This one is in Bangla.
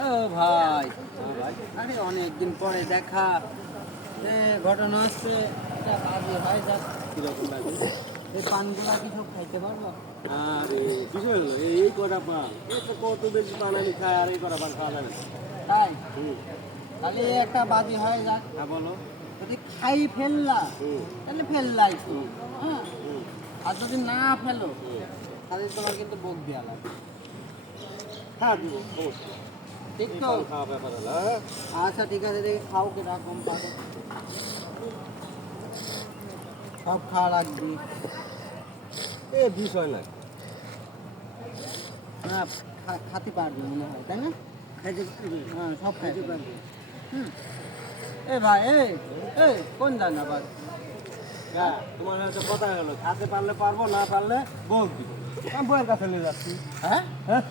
ও ভাই, ভাই আরে অনেকদিন পরে দেখা। ঘটনা হচ্ছে, একটা বাজে হয় যাক। কিরকম লাগে? এই পানগুলা কি সব খাইতে পারবো? আরে কিছু হলো এই কটা পান, এই তো কত বেশি পান আমি খাই, আর এই কটা পান খাওয়া যাবে না। তাই হুম, তাহলে একটা বাজে হয় যাক। হ্যাঁ বলো। যদি খাই ফেললা হুম তাহলে ফেললাই তো, হুম হ্যাঁ। হুম আর যদি না ফেলো হুম। তাহলে তোমার কিন্তু বক দেওয়া লাগবে, হ্যাঁ দিব অবশ্যই। ঠিক এই তো? পান খাওয়া ব্যাপার হলো, হ্যাঁ। আচ্ছা ঠিক আছে, দেখি খাও কিরকম পারো, সব খাওয়া লাগবে এ বিষয় না। না। খাতে পারবে মনে হয়, তাই না? খাইতে পারবে? হ্যাঁ, সব খাইতে খাইতে পারবে। হুম। এ ভাই, কোন জান আবার? হ্যাঁ, তোমার হয়তো কথা হলো, খাতে পারলে পারবো, না পারলে বল দিব। আমি বইয়ের কাছে নিয়ে যাচ্ছি। হ্যাঁ, হ্যাঁ